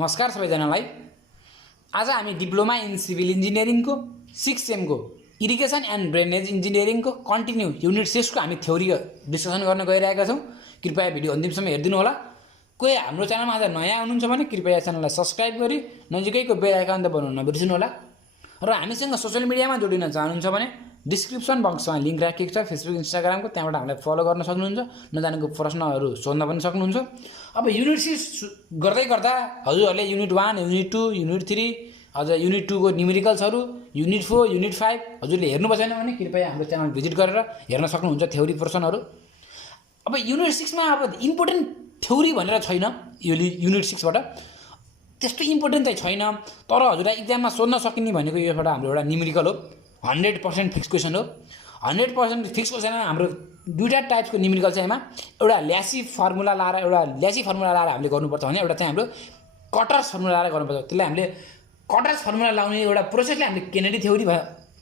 नमस्कार सबैजनालाई। आज हामी डिप्लोमा इन सिभिल इन्जिनियरिङको 6 सेमको इरिगेसन एन्ड ड्रेनेज इन्जिनियरिङको कन्टिन्यू युनिट 6 को हामी थ्योरी डिस्कसन गर्न गइरहेका छौं। कृपया भिडियो अन्तिमसम्म हेरिदिनु होला। कोही हाम्रो च्यानलमा आज नयाँ हुनुहुन्छ भने कृपया च्यानललाई सब्स्क्राइब गरी नजिकैको बेल आइकन दबाउन नबिर्सनु होला। र हामीसँग सोशल मिडियामा जोडिन चाहनुहुन्छ भने डिस्क्रिप्सन बक्समा लिंक राखिएको छ फेसबुक इन्स्टाग्रामको, त्यहाँबाट हामीलाई फलो गर्न सक्नुहुन्छ। नजानेको प्रश्नहरू सोध्न पनि सक्नुहुन्छ। अब युनिट 6 गर्दै गर्दा हजुरहरूले युनिट 1, युनिट 2, युनिट 3 अझ युनिट 2 को न्युमेरिकल्सहरू, युनिट 4, युनिट 5 हजुरले हेर्नु छैन भने कृपया हाम्रो च्यानल भिजिट गरेर हेर्न सक्नुहुन्छ थ्योरी पोर्सनहरू। अब युनिट 6 मा अब इम्पोर्टेन्ट थ्योरी भनेर छैन, यो युनिट 6 बाट त्यस्तो इम्पोर्टेन्ट चाहिँ छैन, तर हजुरलाई एक्जाममा सोध्न सकिने भनेको योबाट हाम्रो एउटा न्युमेरिकल हो। 100% फिक्स क्वेसन हो। 100% फिक्स क्वेसन हाम्रो दुईटा टाइप्सको न्युमेरिकल छ। यसमा एउटा ल्यासी फर्मुला लाएर हामीले गर्नुपर्छ भने एउटा चाहिँ हाम्रो कटर्स फर्मुला लाएर गर्नुपर्छ। त्यसलाई हामीले कटर्स फर्मुला लाउने एउटा प्रोसेसले हामीले केनेडी थ्योरी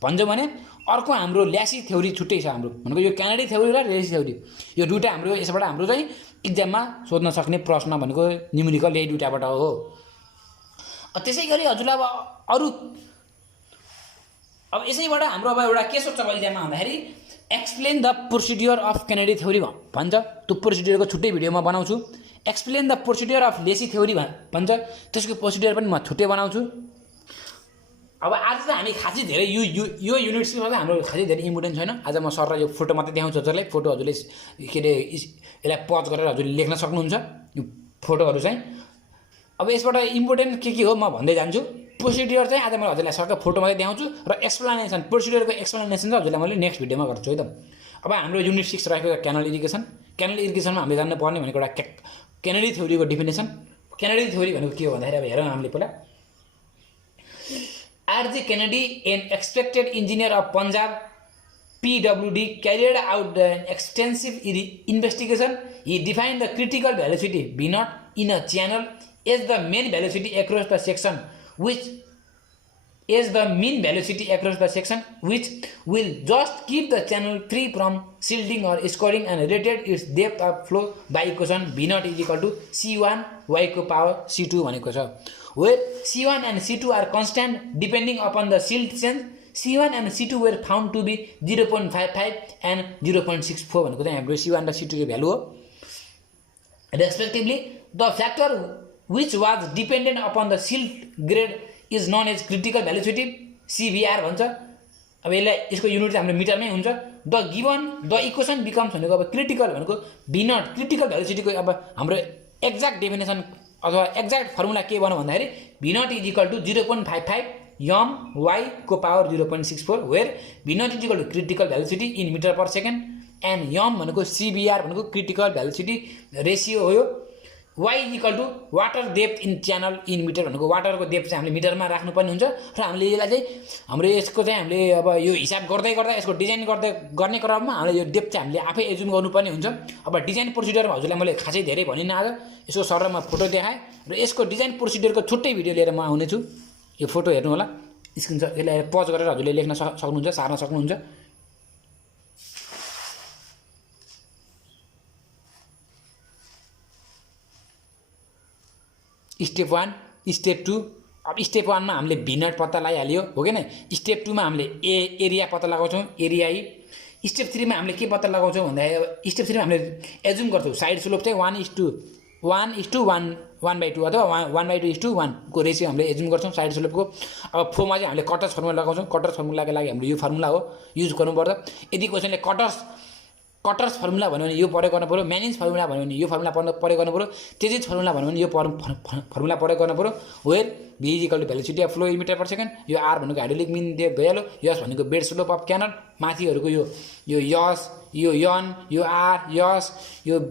भन्छौँ भने अर्को हाम्रो ल्यासी थ्योरी छुट्टै छ। हाम्रो भनेको यो केनेडी थ्योरी र ल्यासी थ्योरी यो दुईटा हाम्रो यसबाट हाम्रो चाहिँ एक्जाममा सोध्न सक्ने प्रश्न भनेको न्युमेरिकल यही दुईटाबाट हो। त्यसै गरी हजुरलाई अब यसैबाट हाम्रो अब एउटा के सोध्छ एक्जाममा भन्दाखेरि explain the procedure of Kennedy theory भन्छ। त्यो प्रोसिड्युरको छुट्टै भिडियोमा बनाउँछु। Explain the procedure of Lacey theory भन्छ, त्यसको प्रोसिड्युर पनि म छुट्टै बनाउँछु। अब आज त हामी खासै धेरै यो युनिट 6 मा हाम्रो खासै धेरै इम्पोर्टेन्ट छैन। आज म सरलाई यो फोटो मात्रै देखाउँछु हजुरलाई। फोटो हजुरले के अरे यसलाई पज गरेर हजुरले लेख्न सक्नुहुन्छ यो फोटोहरू चाहिँ। अब यसबाट इम्पोर्टेन्ट के हो म भन्दै जान्छु। प्रोसिड्युर चाहिँ आज म हजुरलाई सरको फोटो मात्रै देखाउँछु र एक्सप्लेनेसन प्रोसिड्युरको एक्सप्लेनेसन चाहिँ हजुरलाई मैले नेक्स्ट भिडियोमा गर्छु है त। अब हाम्रो युनिट 6 रहेको क्यानल इरिगेसन। क्यानल इरिगेसनमा हामीले जान्नु पर्ने भनेको एउटा केनेडी थ्योरीको डेफिनेसन। केनेडी थ्योरी भनेको के हो भन्दाखेरि अब हेरौँ हामीले पहिला। R G Kennedy an expected engineer of Punjab PWD carried out an extensive investigation. He defined the critical velocity V0 in a channel as the mean velocity across the section which will just keep the channel free from silting or scoring and rated its depth of flow by equation V0 is equal to C1 y को power C2 भनेको छ, where C1 and C2 are constant depending upon the silt change. C1 and C2 were found to be 0.55 and 0.64 भनेको चाहिँ हाम्रो C1 र C2 को value हो respectively. The factor which was dependent upon the silt grade is known as critical velocity, CVR भन्छ। अब यसको unit हाम्रो मिटरमै हुन्छ। द इक्वेसन बिकम्स भनेको अब क्रिटिकल भनेको V0 क्रिटिकल भेलोसिटीको अब हाम्रो एक्ज्याक्ट डेफिनेसन अथवा एक्ज्याक्ट फर्मुला के भन्नु भन्दाखेरि V0 is equal to 0.55 m y को power 0.64 where V0 is equal to critical velocity in metre per second and m भनेको CVR भनेको क्रिटिकल भेलोसिटी रेसियो हो। यो y is equal to water depth in channel in metre भनेको वाटरको depth चाहिँ हामीले मिटरमा राख्नुपर्ने हुन्छ। र हामीले यसलाई चाहिँ हाम्रो यसको चाहिँ हामीले अब यो हिसाब गर्दै गर्दा यसको डिजाइन गर्ने क्रममा हामीले यो डेप्थ चाहिँ हामीले आफै एजुम गर्नुपर्ने हुन्छ। अब डिजाइन प्रोसिड्युरमा हजुरलाई मैले खासै धेरै भनिनँ आज। यसको सरलाई म फोटो देखाएँ र यसको डिजाइन प्रोसिड्युरको छुट्टै भिडियो लिएर म आउनेछु। यो फोटो हेर्नु होला, स्क्रिनसट यसलाई पज गरेर हजुरले लेख्न सक्नुहुन्छ, सार्न सक्नुहुन्छ। Step 1, step 2। अब स्टेप 1 मा हामीले V0 पत्ता लगाइहाल्यो हो कि न। स्टेप 2 मा हामीले एरिया पत्ता लगाउँछौँ, एरिया ई। स्टेप 3 मा हामीले के पत्ता लगाउँछौँ भन्दाखेरि स्टेप 3 मा हामीले एजुम गर्छौँ साइड स्लोप चाहिँ 1:1:1 अथवा 1:2:1 को रेसियो हामीले एजुम गर्छौँ साइड स्लोपको। अब 4 मा चाहिँ हामीले कटर्स फर्मुला लगाउँछौँ। कटर्स फर्मुलाको लागि हाम्रो यो फर्मुला हो, युज गर्नुपर्छ। यदि क्वेसनले कटर्स फर्मुला भन्यो भने यो प्रयोग गर्नु पर्यो। म्यानिन्स फर्मुला भन्यो भने यो फर्मुला प्रयोग गर्नु पर्यो। तेजिस फर्मुला भन्यो भने यो फर्मुला प्रयोग गर्नु पर्यो। Where V is equal to velocity of flow in metre per second. यो R भनेको हाइड्रोलिक मिन भइहाल्यो। यस भनेको बेड स्लोप अफ क्यानल। माथिहरूको यो यस, यो यन, यो R, यस, यो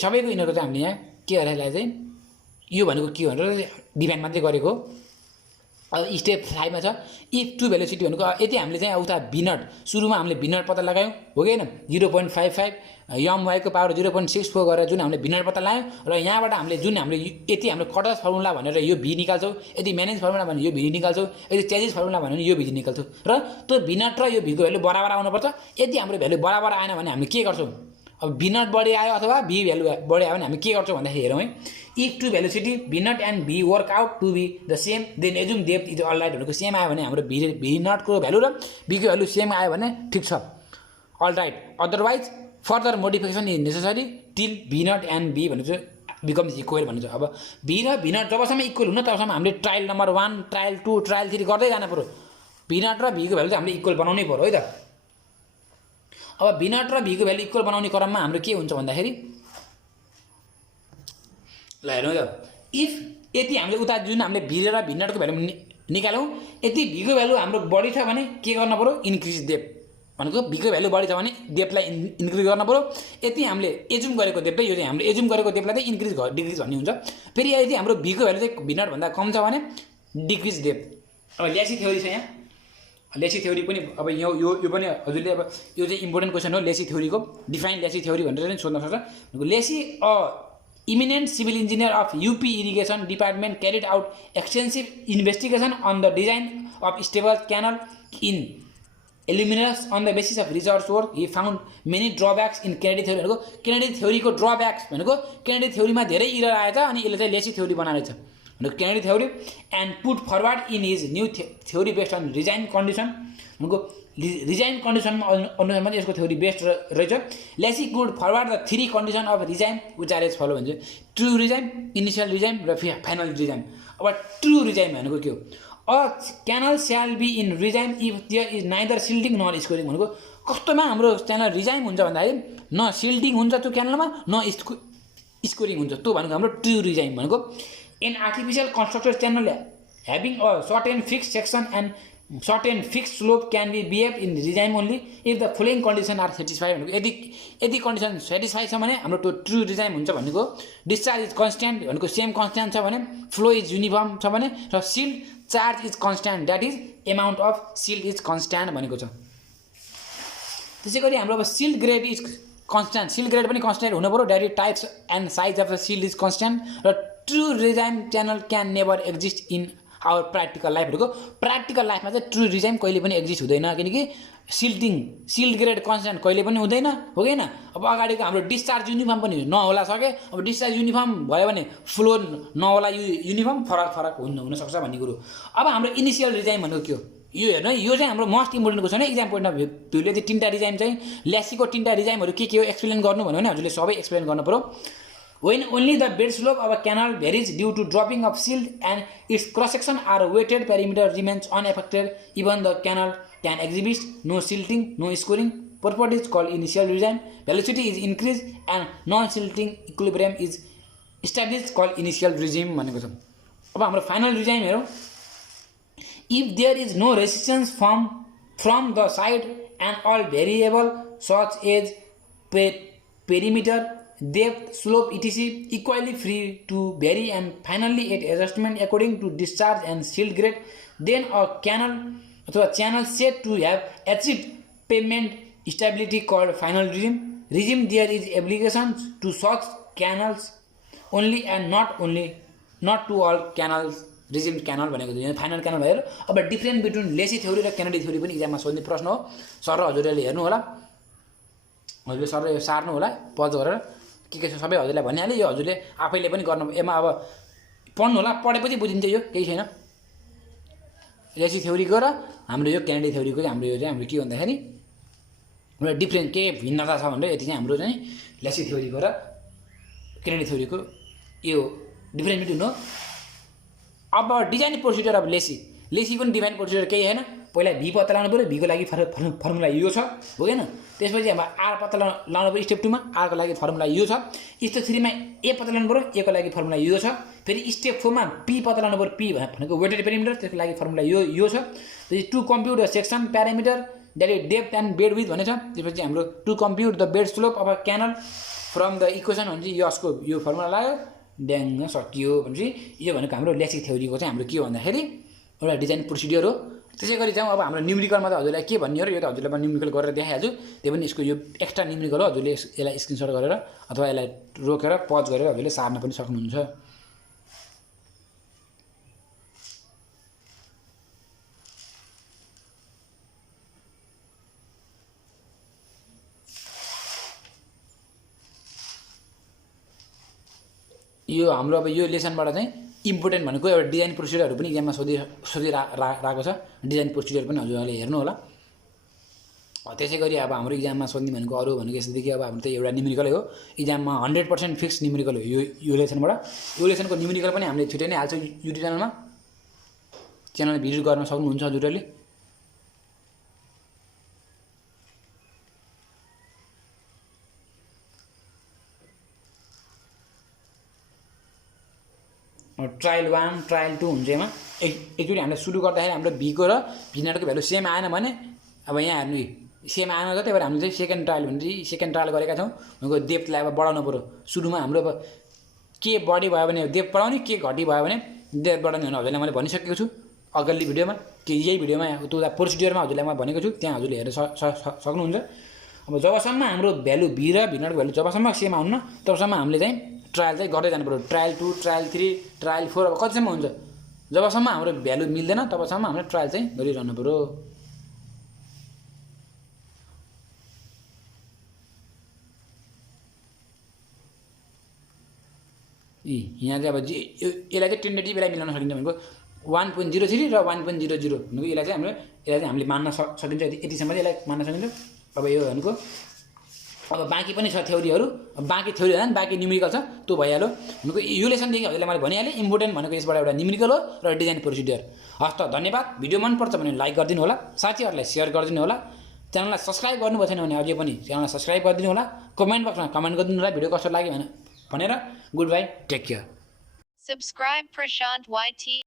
सबैको यिनीहरू चाहिँ हामीले यहाँ के गरेर चाहिँ यो भनेको के भनेर डिफाइन मात्रै गरेको। अब स्टेप 5 मा छ इफ टु भेलोसिटी भनेको यदि हामीले चाहिँ उता V0 सुरुमा हामीले V0 पत्ता लगायौँ हो कि हैन 0.55 m y को पावर 0.64 गरेर जुन हामीले V0 पत्ता लगायौँ र यहाँबाट हामीले जुन हामीले यति हाम्रो कटर्स फर्मुला भनेर यो V निकाल्छौँ, यदि म्यानेज फर्मुला भने यो V निकाल्छौँ, यदि चेजिस फर्मुला भने यो V निकाल्छौँ र त्यो V0 र यो V को भ्यालु बराबर आउनुपर्छ। यदि हाम्रो भ्यालु बराबर आएन भने हामीले के गर्छौँ अब भी नट बढी आयो अथवा भी भ्यालु बढी आयो भने हामी के गर्छौँ भन्दाखेरि हेरौँ है, if two velocity V not and V work out to be the same then assume depth is all right भनेको सेम आयो भने हाम्रो भी नटको भ्यालु र भीको भ्यालु सेम आयो भने ठिक छ, all right. Otherwise further modification is necessary till V not and V भनेको चाहिँ बिकम्स इक्वल भन्नु छ। अब भी र भी नट जबसम्म इक्वल हुन तबसम्म हामीले ट्रायल नम्बर 1 ट्रायल 2 ट्रायल 3 गर्दै जानु पऱ्यो। भी नट र भीको भ्यालु चाहिँ हामीले इक्वल बनाउनै पऱ्यो है त। अब भी नट र भीको भ्यालु इक्वल बनाउने क्रममा हाम्रो के हुन्छ भन्दाखेरि ल हेर्नु त, इफ यति हामीले उता जुन हामीले भी र भी नटको भ्यालु निकाल्यौँ, यति भीको भ्यालु हाम्रो बढी छ भने के गर्न पऱ्यो, इन्क्रिज डेप्थ भनेको भीको भ्यालु बढी छ भने डेप्थलाई इन्क्रिज गर्न पऱ्यो। यति हामीले एजुम गरेको डेप्थ, यो चाहिँ हामीले एजुम गरेको डेप्थलाई चाहिँ इन्क्रिज डिक्रिज भन्ने हुन्छ। फेरि यदि हाम्रो भीको भ्यालु चाहिँ भी नटभन्दा कम छ भने डिक्रिज डेप्थ। अब ल्यासी थ्योरी छ यहाँ, लेसी थ्योरी पनि अब यो पनि हजुरले अब यो चाहिँ इम्पोर्टेन्ट क्वेसन हो, लेसी थ्योरीको डिफाइन लेसी थ्योरी भनेर पनि सोध्न सक्छ। Lacey a eminent civil engineer of UP irrigation department carried out extensive investigation on the design of stable canal in alluvium on the basis of research work he found many drawbacks in Kennedy theory भनेको Kennedy थ्योरीको drawbacks भनेको Kennedy थ्योरीमा धेरै error आएछ अनि यसले चाहिँ Lesi theory बनाएको छ भनेको Kennedy theory and put forward in his new theory based on design condition भनेको डिजाइन कन्डिसनमा अनुसारमा चाहिँ यसको थ्योरी बेस्ड रहेछ। Lacey could forward the 3 condition of design which are as follow भन्छ, ट्रु डिजाइन, इनिसियल डिजाइन र final design. अब true design भनेको के हो, a canal shall be in regime if there is neither silting not scouring भनेको कस्तोमा हाम्रो channel regime हुन्छ भन्दाखेरि न सिल्डिङ हुन्छ त्यो क्यानलमा न स्कोरिङ हुन्छ, त्यो भनेको हाम्रो ट्रु रिजाइम भनेको। An artificial constructed channel having a certain fixed section and certain fixed slope can be behave in regime only if the following condition are satisfy भनेको यदि कन्डिसन सेटिस्फाई छ भने हाम्रो त्यो ट्रु डिजाइन हुन्छ भनेको। Discharge is constant भनेको same constant छ भने, फ्लो इज युनिफर्म छ भने र silt charge is constant that is amount of silt is constant भनेको छ। त्यसै गरी हाम्रो अब silt grade is constant, silt grade पनि कन्सट्यान्ट हुनु पऱ्यो, that is types and size of the silt is constant र true regime channel can never exist in our practical life भनेको प्र्याक्टिकल लाइफमा चाहिँ ट्रु रिजाइम कहिले पनि एक्जिस्ट हुँदैन किनकि सिल्ड ग्रेड कन्सट्यान्ट कहिले पनि हुँदैन, हो कि होइन। अब अगाडिको हाम्रो डिस्चार्ज युनिफर्म पनि नहोला सके, अब डिस्चार्ज युनिफर्म भयो भने फ्लो नहोला युनिफर्म फरक हुनसक्छ भन्ने कुरो। अब हाम्रो इनिसियल रिजाइम भनेको के हो, यो हेर्नु यो चाहिँ हाम्रो मोस्ट इम्पोर्टेन्ट क्वेसन है इक्जाम पोइन्ट अफ भ्यूले चाहिँ 3टा रिजाइम चाहिँ ल्यासीको 3टा रिजाइमहरू के हो एक्सप्लेन गर्नु भन्यो भने हजुरले सबै एक्सप्लेन गर्नु पऱ्यो। When only the bed slope of a canal varies due to dropping of silt and its cross section are weighted, perimeter remains unaffected, even the canal can exhibit no silting, no scoring. Property is called initial regime. Velocity is increased and non-silting equilibrium is established called initial regime भनेको छ। अब हाम्रो final regime हेरौँ, if there is no resistance from the side and all variable such as perimeter, depth, slope, etc. equally free to vary and finally at adjustment according to discharge and silt grade, then a canal अथवा channel said to have achieved pavement stability called final regime. There is obligation to such canals only and not to all canals. Regime canal भनेको final canal भयो। अब difference between Lesi theory र Kennedy theory पनि इक्जाममा सोध्ने प्रश्न हो। Sir र हजुरले हेर्नु होला, हजुरले सर यो सार्नु होला पज गरेर के छ सबै हजुरलाई भनिहालेँ, यो हजुरले आफैले पनि गर्नु एमा अब पढ्नु होला, पढेपछि बुझिन्छ यो केही छैन। लेसी थ्योरीको र हाम्रो यो केनेडी थ्योरीको चाहिँ हाम्रो यो चाहिँ हाम्रो के भन्दाखेरि एउटा डिफ्रेन्ट के भिन्नता छ भनेर यति चाहिँ हाम्रो चाहिँ लेसी थ्योरीको र केनेडी थ्योरीको यो डिफ्रेन्स बिट्विन हो। अब डिजाइन प्रोसिजर अफ लेसी पनि डिजाइन प्रोसिजर केही होइन, पहिला भी पत्ता लगाउनु पऱ्यो, भीको लागि फर्मुला यो छ, हो किन। त्यसपछि हाम्रो आर पत्ता लगाउनु पऱ्यो स्टेप 2 मा, आरको लागि फर्मुला यो छ। स्टेप 3 मा ए पत्ता लगाउनु पऱ्यो, ए को लागि फर्मुला यो छ। फेरि स्टेप 4 मा पी पत्ता लगाउनु पऱ्यो, पी भनेको वेटेड पेरिमिटर, त्यसको लागि फर्मुला यो छ। त्यसपछि to compute the section parameter that is depth and bed width भनेछ। त्यसपछि हाम्रो to compute the bed slope of a canal from the equation भनेपछि यसको यो फर्मुला लाग्यो, ड्याङ सकियो भनेपछि यो भनेको हाम्रो लेसी थ्योरीको चाहिँ हाम्रो के हो भन्दाखेरि एउटा डिजाइन प्रोसिडियर हो। त्यसै गरी जाउँ अब हाम्रो न्युमेरिकलमा त हजुरलाई के भन्ने हो, यो त हजुरलाई म न्युमेरिकल गरेर देखाइहाल्छु, त्यो पनि यसको यो एक्स्ट्रा न्युमेरिकल हो, हजुरले यसलाई स्क्रिनसट गरेर अथवा यसलाई रोकेर पज गरेर हजुरले सार्न पनि सक्नुहुन्छ। यो हाम्रो अब यो लेसनबाट चाहिँ इम्पोर्टेन्ट भनेको एउटा डिजाइन प्रोसिडियरहरू पनि इक्जाममा सोधिरहेको छ। डिजाइन प्रोसिडियर पनि हजुरहरूले हेर्नु होला। त्यसै गरी अब हाम्रो इक्जाममा सोध्ने भनेको अरू भनेको यस्तोदेखि अब हाम्रो त एउटा न्युमेरिकलै हो। इक्जाममा 100% फिक्स न्युमेरिकल हो यो लेसनबाट। यो लेसनको न्युमेरिकल पनि हामीले छुट्टै नै हाल्छौँ युट्युब च्यानलमा। च्यानल भिजिट गर्न सक्नुहुन्छ हजुरहरूले। ट्रायल 1 ट्रायल 2 हुन्छ यसमा। एकचोटि हामीले सुरु गर्दाखेरि हाम्रो भीको र भी नटको भ्यालु सेम आएन भने अब यहाँ हेर्नु सेम आएन त, त्यही भएर हामीले चाहिँ सेकेन्ड ट्रायल भने चाहिँ सेकेन्ड ट्रायल गरेका छौँ। उनीहरूको डेप्थलाई अब बढाउनु पऱ्यो। सुरुमा हाम्रो अब के बढी भयो भने डेप्थ बढाउने, के घटी भयो भने डेप्थ बढाउने भनेर हजुरलाई मैले भनिसकेको छु अगाडि भिडियोमा। कि यही भिडियोमा त्यो प्रोसिडियरमा हजुरलाई म भनेको छु, त्यहाँ हजुरले हेर्न सक्नुहुन्छ। अब जबसम्म हाम्रो भ्यालु भी र भी नटको भ्यालु जबसम्म सेम आउन्न तबसम्म हामीले चाहिँ ट्रायल चाहिँ गर्दै जानु पऱ्यो। ट्रायल 2 ट्रायल 3 ट्रायल 4 अब कतिसम्म हुन्छ, जबसम्म हाम्रो भ्यालु मिल्दैन तबसम्म हामीले ट्रायल चाहिँ गरिरहनु पऱ्यो। यहाँ चाहिँ अब यसलाई चाहिँ टेन्टेटिभ यसलाई मिलाउन सकिन्छ भनेको 1.03 र 1.00 भनेको यसलाई चाहिँ हामीले मान्न सकिन्छ। यतिसम्म चाहिँ यसलाई मान्न सकिन्छ। अब यो भनेको अब बाँकी पनि छ थ्योरीहरू, बाँकी थ्योरी होइन बाँकी न्युमेरिकल छ, त्यो भइहाल्यो भनेको। यो लेसनदेखि हजुरलाई मैले भनिहालेँ इम्पोर्टेन्ट भनेको यसबाट एउटा न्युमेरिकल हो र डिजाइन प्रोसिडियर। हस् त, धन्यवाद। भिडियो मनपर्छ भने लाइक गरिदिनु होला, साथीहरूलाई सेयर गरिदिनु होला, च्यानललाई सब्सक्राइब गर्नुभएको छैन भने अझै पनि च्यानललाई सब्सक्राइब गरिदिनु होला, कमेन्ट बक्समा कमेन्ट गरिदिनु होला भिडियो कस्तो लाग्यो भनेर। Good bye, take care. Subscribe Prashant YT.